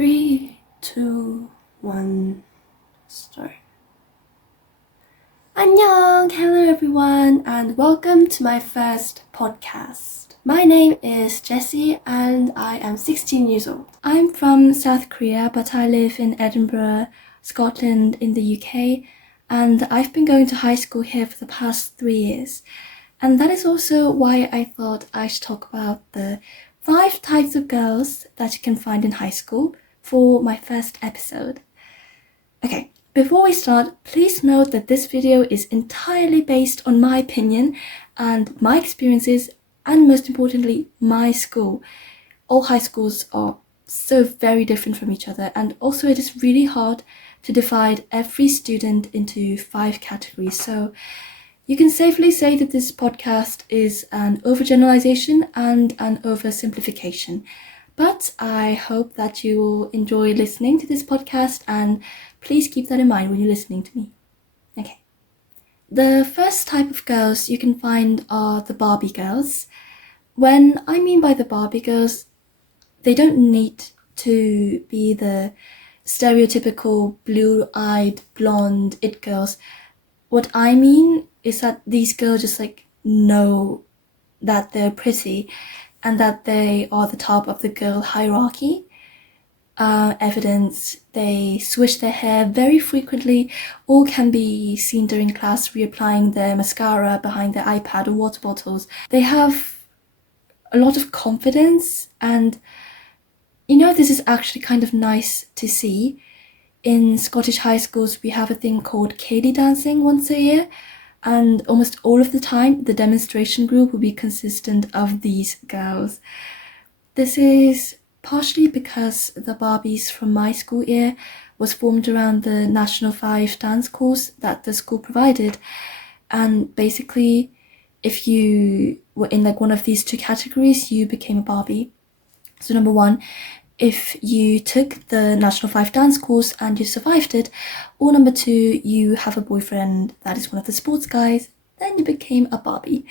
3, 2, 1, start. Annyeong! Hello everyone and welcome to my first podcast. My name is Jessie and I am 16 years old. I'm from South Korea but I live in Edinburgh, Scotland in the UK, and I've been going to high school here for the past 3 years. And that is also why I thought I should talk about the 5 types of girls that you can find in high school for my first episode. Okay, before we start, please note that this video is entirely based on my opinion and my experiences, and most importantly, my school. All high schools are so very different from each other, and also it is really hard to divide every student into 5 categories. So you can safely say that this podcast is an overgeneralization and an oversimplification. But I hope that you will enjoy listening to this podcast, and please keep that in mind when you're listening to me. Okay. The first type of girls you can find are the Barbie girls. When I mean by the Barbie girls, they don't need to be the stereotypical blue-eyed, blonde it girls. What I mean is that these girls just know that they're pretty and that they are the top of the girl hierarchy. Evidence, they swish their hair very frequently or can be seen during class reapplying their mascara behind their iPad or water bottles. They have a lot of confidence, and this is actually kind of nice to see. In Scottish high schools, we have a thing called Cayley dancing once a year, and almost all of the time, the demonstration group will be consistent of these girls. This is partially because the Barbies from my school year was formed around the National 5 dance course that the school provided, and basically, if you were in one of these 2 categories, you became a Barbie. So number 1, if you took the National 5 dance course and you survived it, or number 2, you have a boyfriend that is one of the sports guys, then you became a Barbie.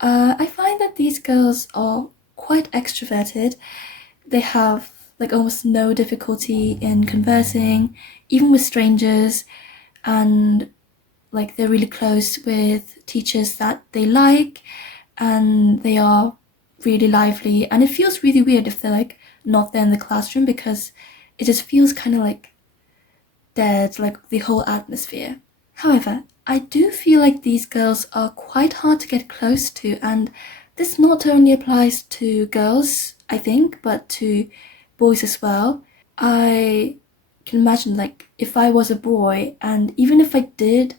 I find that these girls are quite extroverted. They have almost no difficulty in conversing, even with strangers, and they're really close with teachers that they like, and they are really lively, and it feels really weird if they're not there in the classroom, because it just feels kind of dead, the whole atmosphere. However, I do feel like these girls are quite hard to get close to, and this not only applies to girls, I think, but to boys as well. I can imagine if I was a boy, and even if I did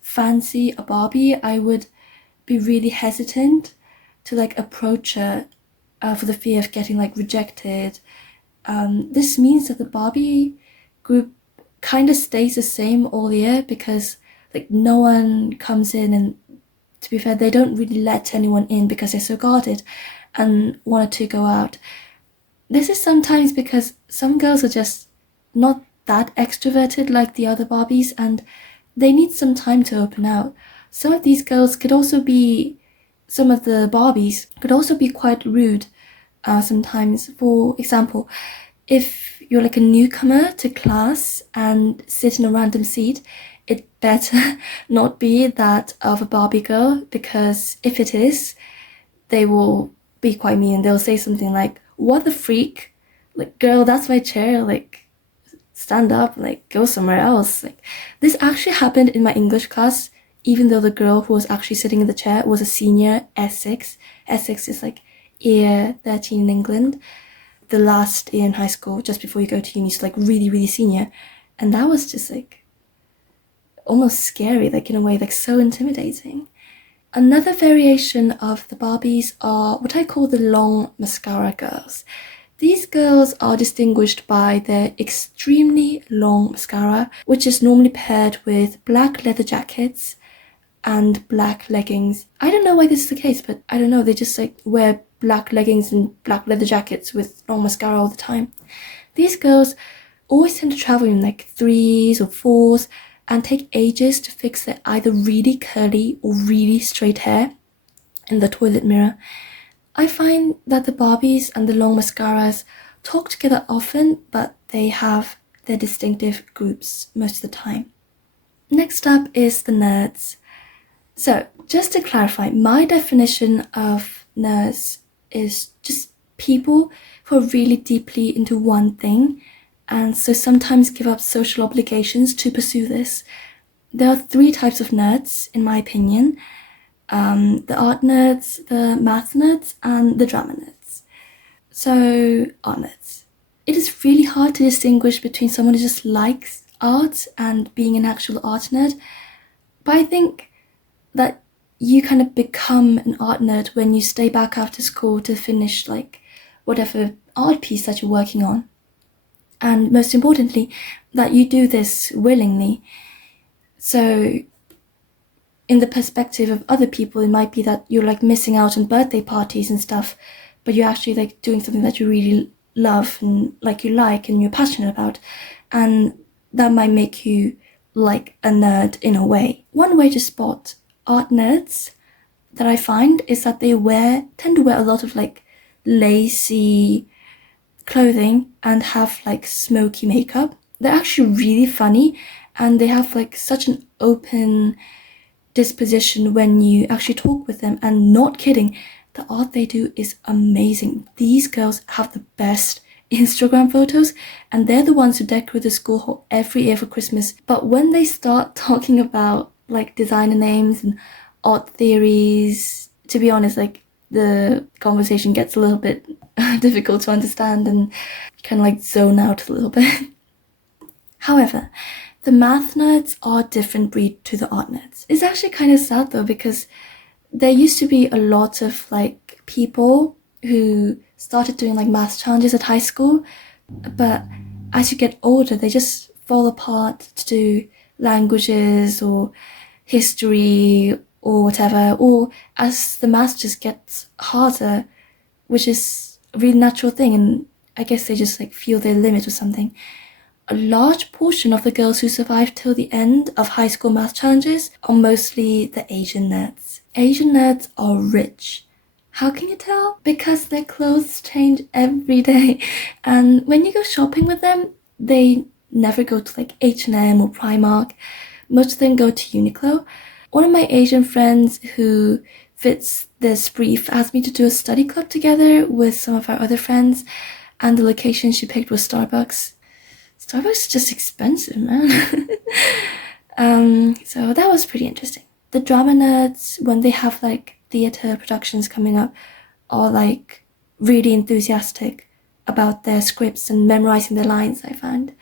fancy a Barbie, I would be really hesitant to approach her for the fear of getting rejected. This means that the Barbie group kind of stays the same all year, because no one comes in, and to be fair, they don't really let anyone in because they're so guarded and wanted to go out. This is sometimes because some girls are just not that extroverted like the other Barbies, and they need some time to open out. Some of these girls could also be, some of the Barbies could also be quite rude sometimes. For example, if you're a newcomer to class and sit in a random seat, it better not be that of a Barbie girl, because if it is, they will be quite mean. They'll say something like, "What the freak? Girl, that's my chair. Stand up, go somewhere else." This actually happened in my English class, even though the girl who was actually sitting in the chair was a senior, S6. S6 is year 13 in England, the last year in high school, just before you go to uni, so really, really senior. And that was just almost scary, in a way, so intimidating. Another variation of the Barbies are what I call the long mascara girls. These girls are distinguished by their extremely long mascara, which is normally paired with black leather jackets and black leggings. I don't know why this is the case, but I don't know, they just wear black leggings and black leather jackets with long mascara all the time. These girls always tend to travel in 3s or 4s and take ages to fix their either really curly or really straight hair in the toilet mirror. I find that the Barbies and the long mascaras talk together often, but they have their distinctive groups most of the time. Next up is the nerds. So, just to clarify, my definition of nerds is just people who are really deeply into one thing, and so sometimes give up social obligations to pursue this. There are 3 types of nerds, in my opinion. The art nerds, the math nerds, and the drama nerds. So, art nerds. It is really hard to distinguish between someone who just likes art and being an actual art nerd, but I think that you kind of become an art nerd when you stay back after school to finish like whatever art piece that you're working on. And most importantly, that you do this willingly. So in the perspective of other people, it might be that you're like missing out on birthday parties and stuff, but you're actually like doing something that you really love and and you're passionate about, and that might make you like a nerd in a way. One way to spot art nerds that I find is that they tend to wear a lot of like lacy clothing and have like smoky makeup. They're actually really funny, and they have like such an open disposition when you actually talk with them, and not kidding, the art they do is amazing. These girls have the best Instagram photos, and they're the ones who decorate the school hall every year for Christmas. But when they start talking about like designer names and art theories, to be honest, like the conversation gets a little bit difficult to understand and kind of like zone out a little bit. However, the math nerds are a different breed to the art nerds. It's actually kind of sad though, because there used to be a lot of like people who started doing like math challenges at high school, but as you get older, they just fall apart to do languages or history or whatever, or as the math just gets harder, which is a really natural thing, and I guess they just like feel their limit or something. A large portion of the girls who survive till the end of high school math challenges are mostly the Asian nerds. Asian nerds are rich. How can you tell? Because their clothes change every day, and when you go shopping with them, they never go to like H&M or Primark. Most of them go to Uniqlo. One of my Asian friends who fits this brief asked me to do a study club together with some of our other friends, and the location she picked was Starbucks. Starbucks is just expensive, man. So that was pretty interesting. The drama nerds, when they have like theatre productions coming up, are like really enthusiastic about their scripts and memorizing their lines, I find.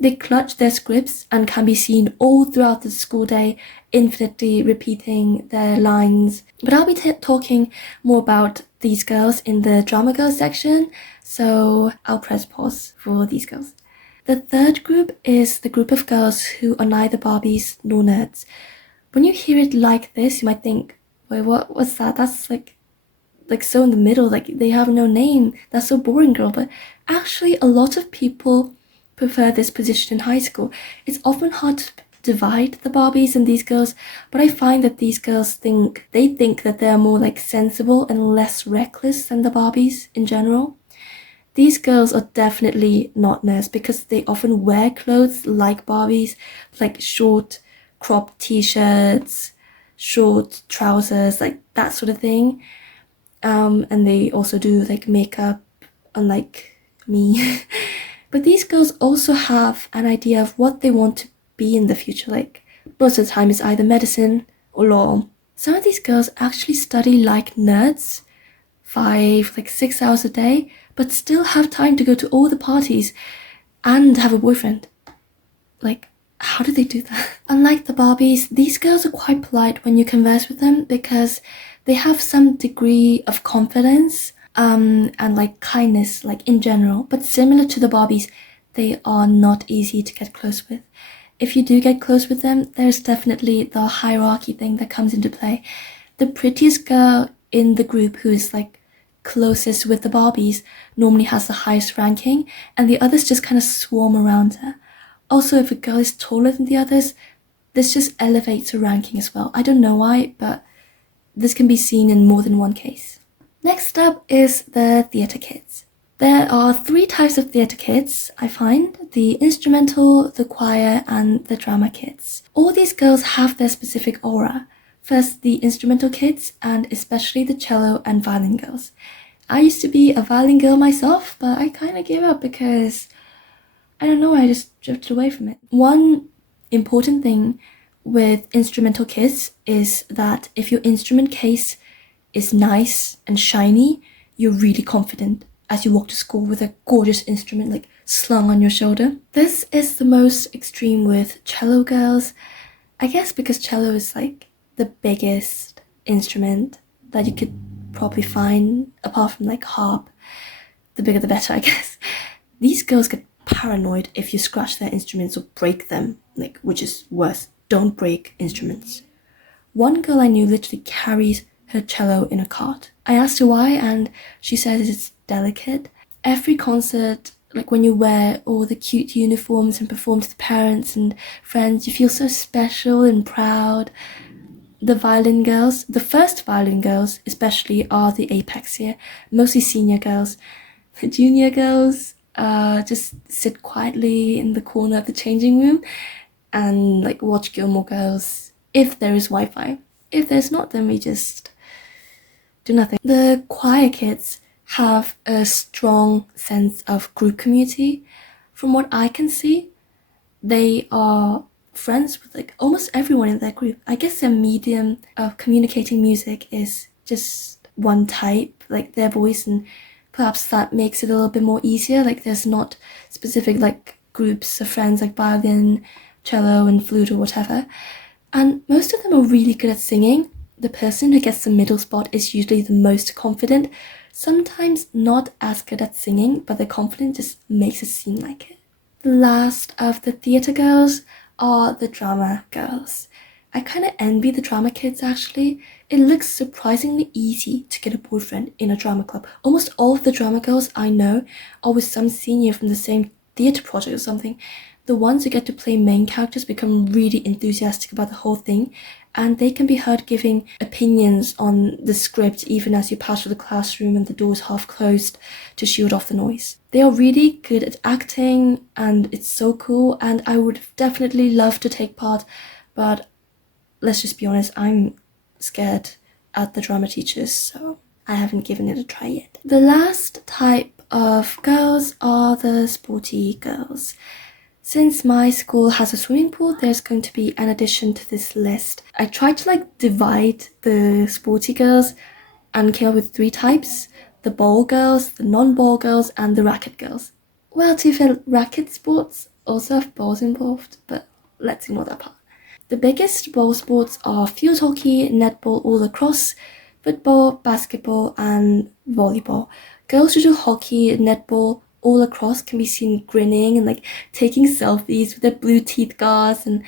They clutch their scripts and can be seen all throughout the school day, infinitely repeating their lines. But I'll be talking more about these girls in the drama girls section, so I'll press pause for these girls. The third group is the group of girls who are neither Barbies nor nerds. When you hear it like this, you might think, wait, what's that? That's like so in the middle, like they have no name. That's so boring, girl. But actually, a lot of people prefer this position in high school. It's often hard to divide the Barbies and these girls, but I find that these girls think that they're more like sensible and less reckless than the Barbies in general. These girls are definitely not nerds because they often wear clothes like Barbies, like short cropped t-shirts, short trousers, like that sort of thing. And they also do like makeup, unlike me. But these girls also have an idea of what they want to be in the future. Like most of the time it's either medicine or law. Some of these girls actually study like nerds, 6 hours a day, but still have time to go to all the parties and have a boyfriend. Like, how do they do that? Unlike the Barbies, these girls are quite polite when you converse with them because they have some degree of confidence and like kindness, like in general. But similar to the Barbies, they are not easy to get close with. If you do get close with them, there's definitely the hierarchy thing that comes into play. The prettiest girl in the group who's like closest with the Barbies normally has the highest ranking, and the others just kind of swarm around her. Also, if a girl is taller than the others, this just elevates her ranking as well. I don't know why, but this can be seen in more than one case. Next up is the theatre kids. There are 3 types of theatre kids, I find: the instrumental, the choir, and the drama kids. All these girls have their specific aura. First, the instrumental kids, and especially the cello and violin girls. I used to be a violin girl myself, but I kind of gave up because, I don't know, I just drifted away from it. One important thing with instrumental kids is that if your instrument case is nice and shiny, you're really confident as you walk to school with a gorgeous instrument like slung on your shoulder. This is the most extreme with cello girls, I guess because cello is like the biggest instrument that you could probably find, apart from like harp. The bigger the better, I guess. These girls get paranoid if you scratch their instruments or break them, like, which is worse. Don't break instruments. One girl I knew literally carries her cello in a cart. I asked her why, and she says it's delicate. Every concert, like when you wear all the cute uniforms and perform to the parents and friends, you feel so special and proud. The violin girls, the first violin girls especially, are the apex here, mostly senior girls. The junior girls just sit quietly in the corner of the changing room and like watch Gilmore Girls, if there is Wi-Fi. If there's not, then we just do nothing. The choir kids have a strong sense of group community. From what I can see, they are friends with like almost everyone in their group. I guess their medium of communicating music is just one type, like their voice, and perhaps that makes it a little bit more easier. Like there's not specific like groups of friends like violin, cello, and flute or whatever. And most of them are really good at singing. The person who gets the middle spot is usually the most confident. Sometimes not as good at singing, but the confidence just makes it seem like it. The last of the theatre girls are the drama girls. I kind of envy the drama kids actually. It looks surprisingly easy to get a boyfriend in a drama club. Almost all of the drama girls I know are with some senior from the same theatre project or something. The ones who get to play main characters become really enthusiastic about the whole thing, and they can be heard giving opinions on the script even as you pass through the classroom and the door's half closed to shield off the noise. They are really good at acting, and it's so cool, and I would definitely love to take part, but let's just be honest, I'm scared at the drama teachers, so I haven't given it a try yet. The last type of girls are the sporty girls. Since my school has a swimming pool, there's going to be an addition to this list. I tried to divide the sporty girls and came up with 3 types: the ball girls, the non-ball girls, and the racket girls. Well, to be fair, racket sports also have balls involved, but let's ignore that part. The biggest ball sports are field hockey, netball or lacrosse, football, basketball, and volleyball. Girls who do hockey, netball, or lacrosse can be seen grinning and taking selfies with their blue teeth guards and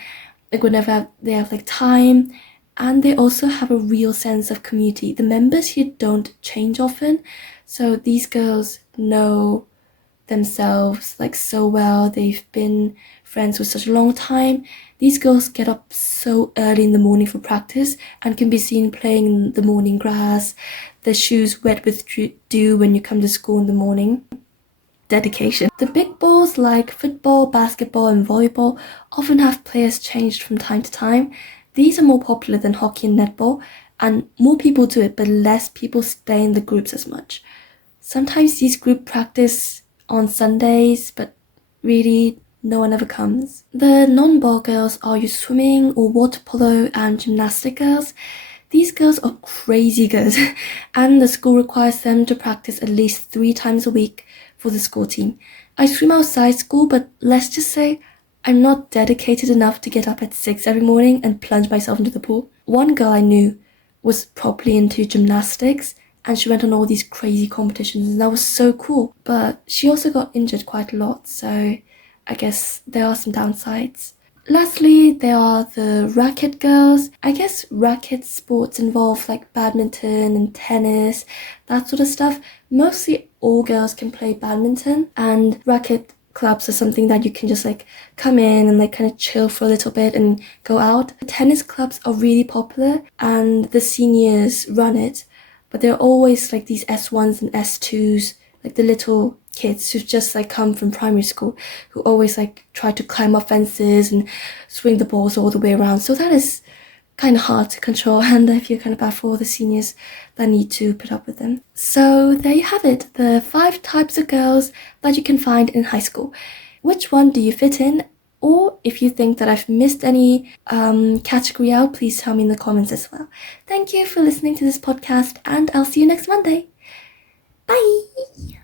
whenever they have time. And they also have a real sense of community. The members here don't change often, so these girls know themselves so well. They've been friends for such a long time. These girls get up so early in the morning for practice and can be seen playing in the morning grass, their shoes wet with dew when you come to school in the morning. Dedication. The big balls like football, basketball, and volleyball often have players changed from time to time. These are more popular than hockey and netball, and more people do it, but less people stay in the groups as much. Sometimes these group practice on Sundays, but really no one ever comes. The non-ball girls are your swimming or water polo and gymnastic girls. These girls are crazy good, and the school requires them to practice at least 3 times a week for the school team. I swim outside school, but let's just say I'm not dedicated enough to get up at 6 every morning and plunge myself into the pool. One girl I knew was properly into gymnastics, and she went on all these crazy competitions, and that was so cool. But she also got injured quite a lot, so I guess there are some downsides. Lastly, there are the racket girls. I guess racket sports involve badminton and tennis, that sort of stuff. Mostly all girls can play badminton, and racket clubs are something that you can just come in and kind of chill for a little bit and go out. The tennis clubs are really popular and the seniors run it, but there are always these S1s and S2s, the little kids who've just like come from primary school, who always like try to climb up fences and swing the balls all the way around. So that is kind of hard to control, and I feel kind of bad for all the seniors that need to put up with them. So there you have it, the 5 types of girls that you can find in high school. Which one do you fit in? Or if you think that I've missed any category out, please tell me in the comments as well. Thank you for listening to this podcast, and I'll see you next Monday. Bye!